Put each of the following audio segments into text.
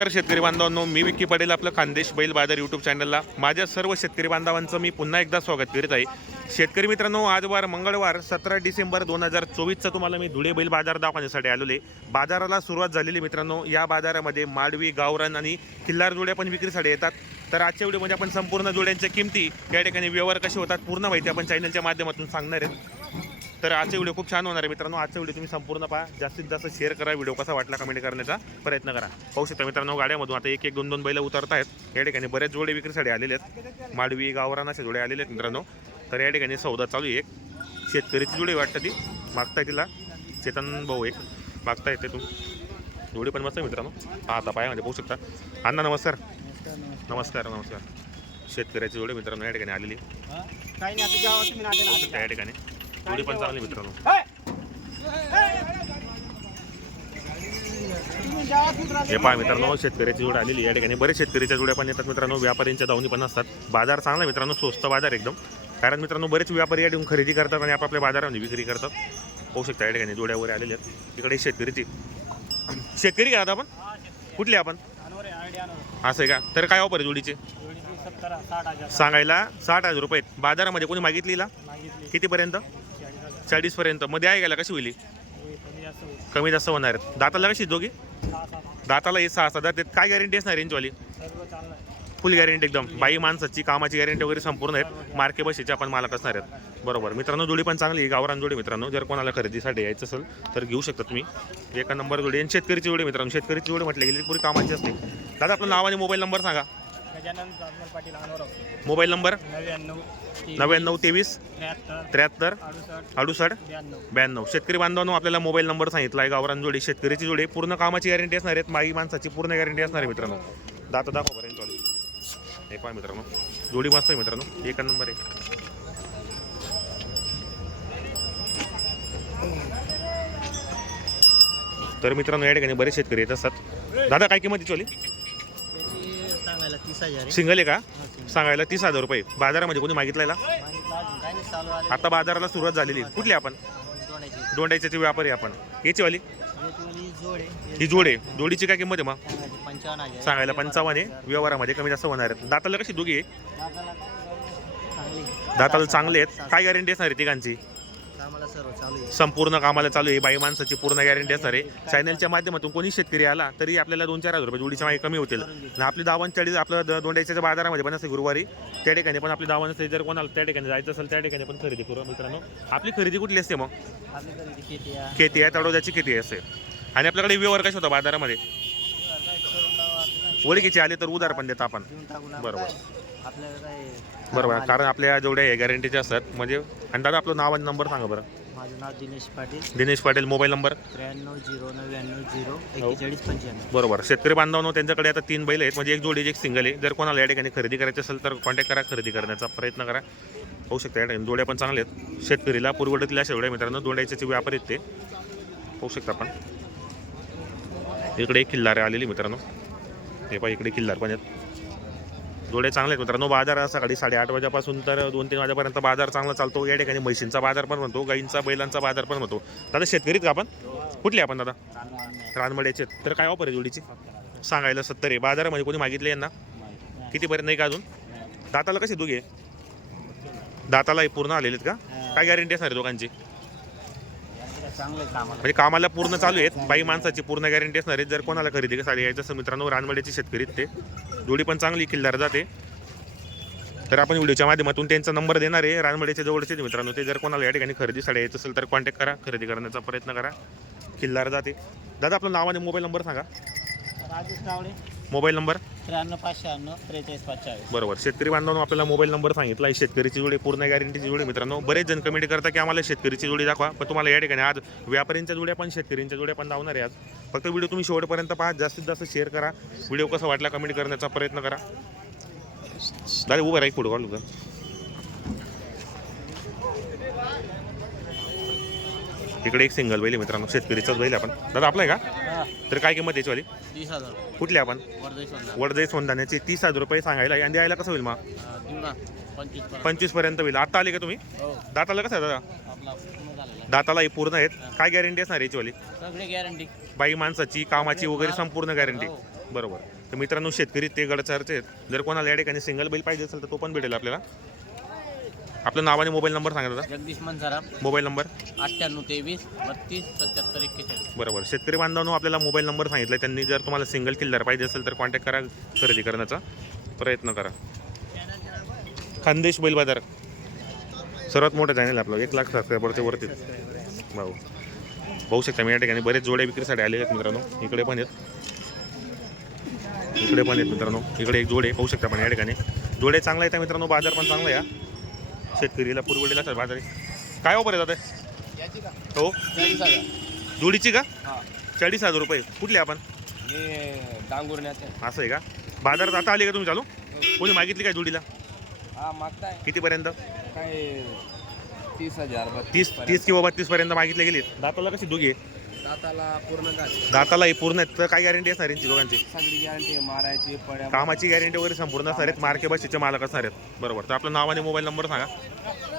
नमस्कार शेतकरी बांधवांनो मी विक्की पटेल आपलं खानदेश बैल बाजार यूट्यूब चॅनलला माझ्या सर्व शेतकरी बांधवांचं मी पुन्हा एकदा स्वागत करीत आहे. शेतकरी मित्रांनो आजवार मंगळवार सतरा डिसेंबर दोन हजार चोवीसचा तुम्हाला मी धुळे बैल बाजार दाखवण्यासाठी आलेलो आहे. बाजाराला सुरुवात झालेली मित्रांनो. या बाजारामध्ये माडवी गावरान आणि किल्लार जोड्या पण विक्रीसाठी येतात. तर आजच्या व्हिडिओमध्ये आपण संपूर्ण जोड्यांच्या किमती या ठिकाणी व्यवहार कसे होतात पूर्ण माहिती आपण चॅनलच्या माध्यमातून सांगणार आहेत तर आजचा व्हिडिओ खूप छान होणार आहे मित्रांनो. आजचा व्हिडिओ तुम्ही संपूर्ण पहा. जास्तीत जास्त शेअर करा व्हिडिओ कसा वाटला कमेंट करण्याचा प्रयत्न करा. पाहू शकता मित्रांनो गाड्यामधून आता एक एक दोन दोन बैल उतरत आहेत या ठिकाणी बरेच जोडे विक्रीसाठी आलेले आहेत. माडवी गावरान असे जोडे आलेले आहेत मित्रांनो. तर या ठिकाणी सौदा चालू आहे एक. शेतकरीची जोडी वाटतं ती. मागताय तिला. चेतन भाऊ एक. मागता येते तू जोडी पण मस्त आहे मित्रांनो. हा आता पायामध्ये पाहू शकता. अण्णा नमस्कार. नमस्कार नमस्कार. शेतकऱ्याची जोडी मित्रांनो या ठिकाणी आलेली काही नाही आता जेव्हा तुम्ही नाटे पाहू शकता या ठिकाणी. जोडी पण चांगली मित्रांनो. हे पहा मित्रांनो शेतकऱ्याची जोड आलेली. या ठिकाणी बरेच शेतकऱ्याच्या जोड्या पण येतात मित्रांनो. व्यापाऱ्यांच्या दावणी पण असतात. बाजार चांगला मित्रांनो स्वस्त बाजार एकदम. कारण मित्रांनो बरेच व्यापारी या ठिकाणी खरेदी करतात आणि आपापल्या बाजारामध्ये विक्री करतात. पाहू शकता या ठिकाणी जोड्या वगैरे आलेल्या आहेत. तिकडे शेतकरीची. शेतकरी का आपण? कुठले आपण. असं आहे का? तर काय ऑफर आहे जोडीचे? सांगायला साठ हजार रुपये. बाजारामध्ये कोणी मागितलीला? मागितली. कितीपर्यंत? चाळीसपर्यंत मध्ये आहे गेला कशी होईल कमी जास्त होणार आहेत. दाताला कशी दोघी? दाताला हे सहा सहा त्यात काय गॅरंटी असणार रेंजवाली? फुल गॅरंटी एकदम. बाई माणसाची कामाची गॅरंटी वगैरे संपूर्ण आहेत. मार्के बशीचे आपण मालक असणार आहेत. बरोबर. मित्रांनो जोडी पण चांगली आहे. गावरान जोडी मित्रांनो. जर कोणाला खरेदीसाठी यायचं असेल तर घेऊ शकता तुम्ही. एका नंबर जोडी. आणि शेतकरीची जोडी मित्रांनो. शेतकरीची जोडी म्हटली गेली पुरी कामाची असते. दादा आपलं नाव आणि मोबाईल नंबर सांगा. Gajanan Patil mobile number? नव्याण्णव तेवीस त्र्याहत्तर त्र्याहत्तर अडुसष्ट अडुसष्ट ब्याण्णव. ब्याण्णव. शेतकरी बांधवांनो आपल्याला मोबाईल नंबर सांगितला आहे. गावरान जोडी शेतकरीची जोडी. पूर्ण कामाची गॅरंटी असणार आहेत. माई माणसाची पूर्ण गॅरंटी असणार आहे मित्रांनो. दाता दाखवा यांच्यावाली. हे पहा मित्रांनो. जोडी मस्त आहे मित्रांनो. एक नंबर आहे तर मित्रांनो या ठिकाणी बरेच शेतकरी येत असतात. दादा काय किंमत चोली? तीस हजार आहे. सिंगल आहे का. सांगायला तीस हजार रुपये. बाजारामध्ये कोणी मागितलेला आता बाजाराला सुरुवात झालेली कुठली आपण? दोडायची दोंडायचे व्यापारी आपण. याची वाली? ही जोड आहे. जोडीची काय किंमत आहे मग? सांगायची पंचावन्न हजार सांगायला पंचावन्न आहे. व्यवहारामध्ये कमी जास्त होणार आहेत. दाताला कशी दोघी आहे? दाताला चांगले आहेत. काय गॅरंटी असणार आहे तिघांची? संपूर्ण कामाला चालू आहे. बाई माणसाची पूर्ण गॅरंटी असणार आहे. चॅनलच्या माध्यमातून कोणी शेतकरी आला तरी आपल्याला दोन चार हजार रुपये जोडीच्या मागे कमी होतील. आणि आपली दावण चाळीस आपलं द- दोंडाईच्या बाजारामध्ये पण असते गुरुवारी. त्या ठिकाणी पण आपली दावण असते. जर कोणाला त्या ठिकाणी जायचं असेल त्या ठिकाणी पण खरेदी करू मित्रांनो. आपली खरेदी कुठली असते मग? खेती आहे. तडोद्याची खेती असते आणि आपल्याकडे व्यवहार कसे होता बाजारामध्ये? ओळखीचे आले तर उधार पण देता आपण. बरोबर. बरोबर कारण आपल्या जेवढ्या गॅरंटीच्या असतात म्हणजे आणि दादा आपलं नाव आणि नंबर सांगा बरं. माझं नाव दिनेश पाटील. दिनेश पाटील मोबाईल नंबर त्र्याण्णव झिरो नव्याण्णव झिरो एक्केचाळीस पंच्याण्णव. बरोबर शेतकरी बांधवांनो त्यांच्याकडे आता तीन बैल आहेत म्हणजे एक जोडी एक सिंगल आहे. जर कोणाला या ठिकाणी खरेदी करायची असेल तर कॉन्टॅक्ट करा खरेदी करण्याचा प्रयत्न करा. होऊ शकता या ठिकाणी जोड्या पण चांगल्या आहेत. शेतकरीला पुरवठीतल्या शेवड्या मित्रांनो दोंडायचे व्यापार आहेत ते. होऊ शकता आपण. इकडे एक किल्लार आहे आलेली मित्रांनो. हे पहा इकडे किल्लार पण आहेत. जोडे चांगले आहेत. मित्रांनो बाजार सकाळी साडेआठ वाजेपासून तर दोन तीन वाजेपर्यंत बाजार चांगला चालतो. या ठिकाणी म्हशींचा बाजार पण म्हणतो गाईंचा बैलांचा बाजार पण म्हणतो. दादा शेतकरीच का आपण? कुठले आपण दादा? रानमड्याचे तर काय ऑफर आहे जोडीची? सांगायला सत्तर आहे. बाजारामध्ये म्हणजे कोणी मागितले यांना? कितीपर्यंत नाही का अजून? दाताला कसे दोघे? दाताला पूर्ण आलेले आहेत का? काय गॅरंटी असणार आहे दोघांची? आहे म्हणजे कामाला पूर्ण चालू आहेत. बाई माणसाची पूर्ण गॅरंटी असणार आहे. जर कोणाला खरेदी साठी यायचं असेल मित्रांनो रानमड्याचे शेतकरी ते. जोडी पण चांगली किल्लार जाते. तर आपण व्हिडिओच्या माध्यमातून त्यांचा नंबर देणार आहे. रानमड्याच्या जवळचे मित्रांनो ते जर कोणाला या ठिकाणी खरेदीसाठी यायचं असेल तर कॉन्टॅक्ट करा. खरेदी करण्याचा प्रयत्न करा. किल्लार जाते. दादा आपलं नाव आणि मोबाईल नंबर सांगा. राजेश नावडे मोबाईल नंबर त्र्याण्णव पाचशे शहाण्णव त्रेचाळीस पाचशे बरोबर. शेतकरी बांधवांनो आपल्याला मोबाईल नंबर सांगितला आहे. शेतकरीची जोडी पूर्ण गॅरंटीची जोडी. मित्रांनो बरेच जण कमेंट करता की आम्हाला शेतकरीची जोडी दाखवा. पण तुम्हाला या ठिकाणी आज व्यापाऱ्यांच्या जोड्या पण शेतकऱ्यांच्या जोड्या पण धावणार आहे आज. फक्त व्हिडिओ तुम्ही शेवटपर्यंत पहा. जास्तीत जास्त शेअर करा. व्हिडिओ कसा वाटला कमेंट करण्याचा प्रयत्न करा. दादा उभं राहा फोटो काढू का इकडे एक सिंगल बैल आहे मित्रांनो शेतकरीचाच बैल आपण. दादा आपला आहे का? तर काय किंमत याची वाली? तीस हजार. कुठली आपण? वडजय सोनदाण्याचे तीस हजार रुपये सांगायला आणि द्यायला कसं होईल मग? पंचवीसपर्यंत. होईल. आता आले का तुम्ही? हो. दाताला कसं आहे दादा? आपला पूर्ण ही आहेत. काय गॅरंटी असणार याची वाली? सगळी गॅरंटी बाई माणसाची कामाची वगैरे संपूर्ण गॅरंटी हो. बरोबर. तर मित्रांनो शेतकरी ते गडचारचे आहेत. जर कोणाला या ठिकाणी सिंगल बैल पाहिजे असेल तर तो पण भेटेल आपल्याला. आपलं नाव आणि मोबाईल नंबर सांगा दादा. Jagdish Mansara mobile number? अठ्ठ्याण्णव तेवीस बत्तीस सत्याहत्तर एक्केचाळीस. बरोबर. शेतकरी बांधवांनो आपल्याला मोबाईल नंबर सांगितला त्यांनी जर तुम्हाला सिंगल किल्लर पाहिजे असेल तर कॉन्टॅक्ट करा खरेदी करण्याचा प्रयत्न करा. खानदेश बैल बाजार. सर्वात मोठं चॅनल आपलं. एक लाख सबस्क्रायबरच्या वरती. भाऊ. पाहू शकता मी या ठिकाणी बरेच जोड्या विक्रीसाठी आलेले आहेत मित्रांनो. इकडे पण आहेत. इकडे पण आहेत मित्रांनो. इकडे एक जोडे पाहू शकता पण या ठिकाणी. जोडे चांगला आहेत मित्रांनो? बाजार पण चांगला आहे हा. शेतकरीला पुरवडेला सर बाजार. काय ऑफर आहे दादा? हो? जोडीची का? चाळीस हजार रुपये. कुठले आपण? असं आहे का? बाजारात आता आली का तुम्ही चालू? कोणी मागितली काय जोडीला? हा कितीपर्यंत? काय तीस हजार तीस तीस किंवा बत्तीस पर्यंत मागितले गेली दाताला कशी दोघी आहे? दाताला पूर्ण झाली दाताला हे पूर्ण आहेत. तर काय गॅरंटी असणार यांची दोघांची? सगळी गॅरंटी मारायची पड्या कामाची गॅरंटी वगैरे संपूर्ण असणार आहेत. मार्के बशीचे मालक असणार आहेत. बरोबर. तर आपलं नाव आणि मोबाईल नंबर सांगा.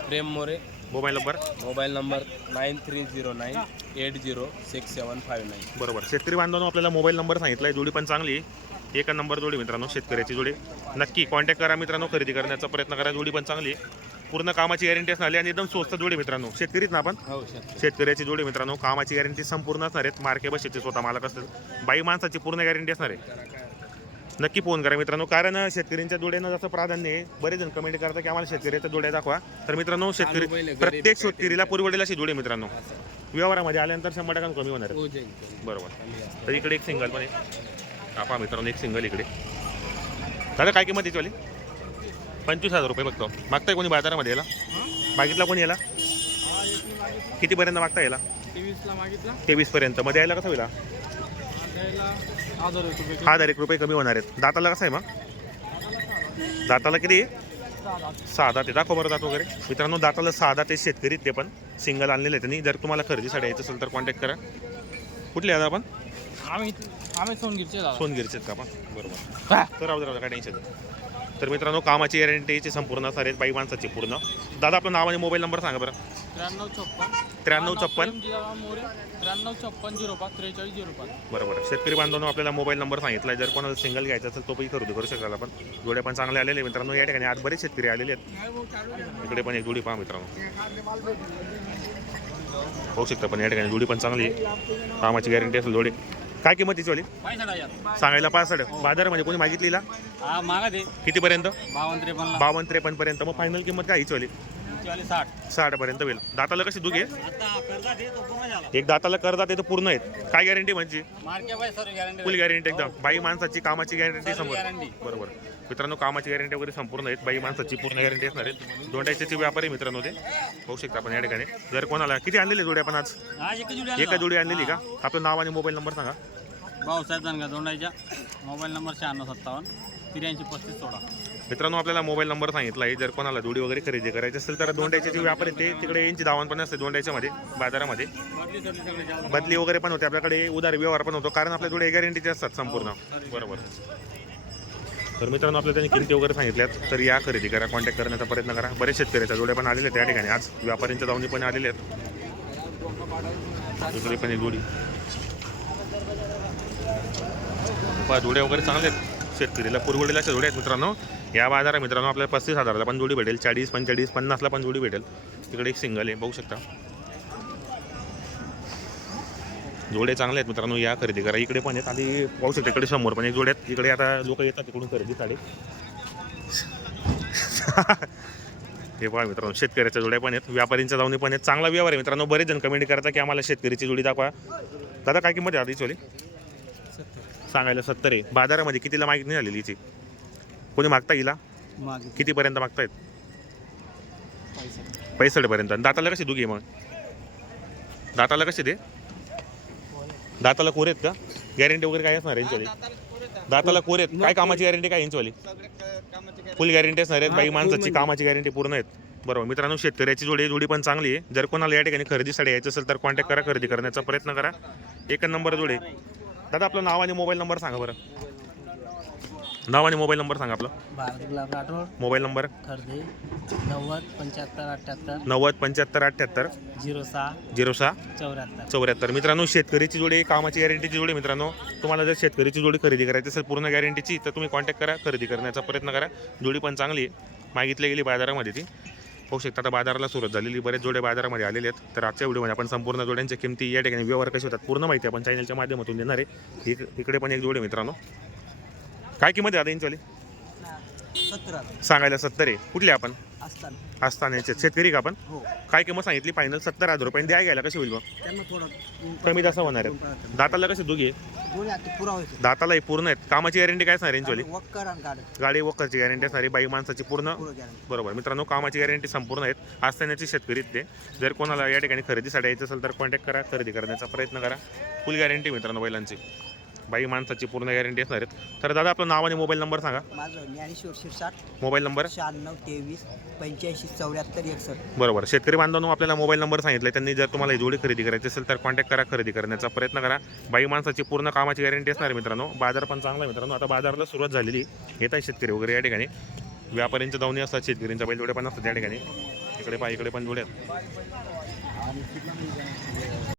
Prem More. Mobile number? Mobile number nine three zero nine eight zero six seven five nine. बरोबर. शेतकरी बांधवांनो आपल्याला मोबाईल नंबर सांगितला आहे जोडी पण चांगली आहे. एका नंबर जोडी मित्रांनो शेतकऱ्याची जोडी. नक्की कॉन्टॅक्ट करा मित्रांनो खरेदी करण्याचा प्रयत्न करा. जोडी पण चांगली आहे. पूर्ण कामाची गॅरंटी असणार आणि एकदम स्वस्त जोडी मित्रांनो. शेतकरीच ना आपण? हो शेतकऱ्याची जोडी मित्रांनो. कामाची गॅरंटी संपूर्ण असणार आहेत. मार्के बसेचे स्वतः मालक असतील. बाई माणसाची पूर्ण गॅरंटी असणार आहे. नक्की फोन करा मित्रांनो कारण शेतकऱ्यांच्या जोड्यांना जसं प्राधान्य आहे बरेच जण कमेंट करतात की आम्हाला शेतकऱ्याच्या जोड्या दाखवा. तर मित्रांनो शेतकरी प्रत्येक शेतकरीला पुरवडेल अशी जोडी मित्रांनो. व्यवहारामध्ये आल्यानंतर शंभर टक्का कमी होणार आहे. हो बरोबर. तर इकडे एक सिंगल पण आहे. मित्रांनो एक सिंगल इकडे. दादा काय किंमत याची वाली? पंचवीस हजार रुपये बघतो मागताय कोणी बाजारामध्ये याला? मागितला कोणी याला? कितीपर्यंत मागता याला? तेवीसला मागितला. तेवीस पर्यंत मध्ये यायला कसं होईल? हजार एक रुपये कमी. होणार आहेत. दाताला कसं आहे मग? दाताला किती? सहा दात दाखव बरं दात वगैरे. मित्रांनो दाताला सहा दात शेतकरी. ते पण सिंगल आणलेले आहेत त्यांनी जर तुम्हाला खरेदीसाठी यायचं असेल तर कॉन्टॅक्ट करा. कुठले आहेत आपण? आम्ही आम्ही सोनगिरचे सोनगिरीचे का आपण? बरोबर. तर राहू दे राहू काय टेन्शन. तर मित्रांनो कामाची गॅरंटीची संपूर्ण असणार आहेत बाई माणसाची पूर्ण. दादा आपलं नाव आणि मोबाईल नंबर सांगा बरं. त्र्याण्णव छप्पन. त्र्याण्णव छप्पन. त्र्याण्णव छप्पन झिरो पाच त्रेचाळीस झिरो पाच. बरोबर. शेतकरी बांधवांनो आपल्याला मोबाईल नंबर सांगितला जर कोणाला सिंगल घ्यायचा असेल तो पण खरेदी करू शकाल आपण. जोड्या पण चांगले आलेले मित्रांनो. या ठिकाणी आज बरेच शेतकरी आलेले आहेत. इकडे पण एक जोडी पहा मित्रांनो. होऊ शकतं पण या ठिकाणी जोडी पण चांगली आहे. कामाची गॅरंटी असेल जोडी. काय किंमतीची वाली? सांगायला पाच साडे बाजारामध्ये कोणी मागितलीला? हा कितीपर्यंत? बावन्न त्रेपन्न पर्यंत मग फायनल किंमत काय हीच वाली? साठ साठ. पर्यंत होईल. दाताला कशी दुखी एक दाताला करदात येतं पूर्ण आहेत. काय गॅरंटी म्हणजे? फुल गॅरंटी एकदम. बाई माणसाची कामाची गॅरंटी समोर. बरोबर. मित्रांनो कामाची गॅरंटी वगैरे संपूर्ण आहेत. बाई माणसाची पूर्ण गॅरंटी असणार आहेत. दोंडाचे व्यापारी मित्रांनो ते होऊ शकता आपण या ठिकाणी. जर कोणाला किती आणलेले जोडी आपण आज? एका जोडी आणलेली का? आपलं नाव आणि मोबाईल नंबर सांगा. भाऊसाहेब जानगा दोंडाईच्या मोबाईल नंबर शहाण्णव सत्तावन्न त्र्याऐंशी पस्तीस सोळा. मित्रांनो आपल्याला मोबाईल नंबर सांगितला आहे जर कोणाला जोडी वगैरे खरेदी करायची असेल तर दोंड्याचे जे व्यापारी आहेत ते तिकडे यांची दावण पण असते दोंड्याच्या मध्ये बाजारामध्ये. बदली सगळी सगळे जास्त बदली वगैरे पण होते. आपल्याकडे उदार व्यवहार पण होतो कारण आपल्या जोडे गॅरंटीचे असतात संपूर्ण. बरोबर. तर मित्रांनो आपल्या त्यांनी किमती वगैरे सांगितल्यात तर या खरेदी करा कॉन्टॅक्ट करण्याचा प्रयत्न करा. बरेच शेतकऱ्याच्या जोड्या पण आलेले आहेत त्या ठिकाणी. आज व्यापाऱ्यांच्या दावणी पण आलेले आहेत. इकडे पण एक जोडी. पहा, जोड्या वगैरे चांगले आहेत. शेतकरीला पुरवडीलाच्या जोड्या आहेत मित्रांनो. या बाजारात मित्रांनो आपल्याला पस्तीस हजाराला पण जोडी भेटेल चाळीस पंचेचाळीस पन्नासला पण जोडी भेटेल. तिकडे एक सिंगल आहे बघू शकता. जोडे चांगले आहेत मित्रांनो या खरेदी करा. इकडे पण आहेत आणि पाहू शकता इकडे समोर पण एक जोडे आहेत. इकडे आता लोक येतात तिकडून खरेदी खरेदीसाठी हे पहा मित्रांनो शेतकऱ्याच्या जोड्या पण आहेत व्यापारींच्या जाऊन पण आहेत. चांगला व्यवहार आहे मित्रांनो बरेच जण कमेंट करायचा की आम्हाला शेतकरीची जोडी दाखवा. दादा काय किंमत आहे आधी चोली सांगायला सत्तर आहे. बाजारामध्ये कितीला मागितली झालेली हिची? कोणी मागता येईल मागे. कितीपर्यंत मागतायत? पैसे पैसठपर्यंत. आणि दाताला कशी दुगी मग? दाताला कशी ते? दाताला कोर आहेत का? गॅरंटी वगैरे काय असणार यांच्यावाली दाताला कोर आहेत. काय कामाची गॅरंटी काय यांच्यावाली फुल गॅरंटी असणार आहेत. बाई माणसाची कामाची गॅरंटी पूर्ण आहेत. बरोबर. मित्रांनो शेतकऱ्याची जोडी जोडी पण चांगली आहे. जर कोणाला या ठिकाणी खरेदीसाठी यायचं असेल तर कॉन्टॅक्ट करा. खरेदी करण्याचा प्रयत्न करा. एक नंबर जोडे दादा आपलं नाव आणि मोबाईल नंबर सांगा बरं. नाव आणि मोबाईल नंबर सांगा आपला. भारत गुलाब राठोड. Mobile number. खर्दे. नव्वद पंच्याहत्तर अठ्ठ्याहत्तर नव्वद पंच्याहत्तर अठ्ठ्याहत्तर झिरो सहा. झिरो सहा. चौऱ्याहत्तर. चौऱ्याहत्तर. मित्रांनो शेतकरीची जोडी कामाची गॅरंटीची जोडी मित्रांनो तुम्हाला जर शेतकरीची जोडी खरेदी करायची असेल पूर्ण गॅरंटीची तर तुम्ही कॉन्टॅक्ट करा खरेदी करण्याचा प्रयत्न करा. जोडी पण चांगली आहे. मागितली गेली बाजारामध्ये ती. होऊ शकतं आता बाजाराला सुरुवात झालेली. बरेच जोडे बाजारामध्ये आलेले आहेत. तर आजच्या व्हिडिओमध्ये आपण संपूर्ण जोड्यांच्या किमती या ठिकाणी व्यवहार कसे होतात पूर्ण माहिती आपण चॅनलच्या माध्यमातून देणार आहे. इकडे पण एक जोडे मित्रांनो. काय किंमत आहे आता यांच्यावाली सांगायला सत्तर आहे. कुठले आपण? असताना असतानाचे शेतकरी का आपण? हो. काय किंमत सांगितली? फायनल सत्तर हजार रुपये. द्या घ्यायला कशी होईल मग त्यांना थोडं कमी जास्त होणार आहे. दाताला कसे दोघी? दातालाही पूर्ण आहेत. कामाची गॅरंटी काय असणार यांच्यावाली वक्कर आणि काढ गाडी वखरची गॅरंटी असणारी बाई माणसाची पूर्ण. पुरं गॅरंटी बरोबर. मित्रांनो कामाची गॅरंटी संपूर्ण आहेत. असतानाची शेतकरी आहेत ते. जर कोणाला या ठिकाणी खरेदीसाठी यायचं असेल तर कॉन्टॅक्ट करा. खरेदी करण्याचा प्रयत्न करा. फुल गॅरंटी मित्रांनो बैलांची. बाई माणसाची पूर्ण गॅरंटी असणार आहेत. तर दादा आपलं नाव आणि मोबाईल नंबर सांगा. माझं ज्ञानेश्वर शिरसाट. मोबाईल नंबर शहाण्णव तेवीस पंच्याऐंशी चौऱ्याहत्तर एकसष्ट. बरोबर. शेतकरी बांधवांनो आपल्याला मोबाईल नंबर सांगितलं त्यांनी जर तुम्हाला ही जोडी खरेदी करायची असेल तर कॉन्टॅक्ट करा खरेदी करण्याचा प्रयत्न करा. बाई माणसाची पूर्ण कामाची गॅरंटी असणार आहे मित्रांनो. बाजार पण चांगला आहे मित्रांनो. आता बाजाराला सुरुवात झालेली येत आहे शेतकरी वगैरे या ठिकाणी. व्यापाऱ्यांच्या दावणी असतात शेतकऱ्यांच्या बैल जोड्या पण असतात त्या ठिकाणी. इकडे पहा इकडे पण जोड्या.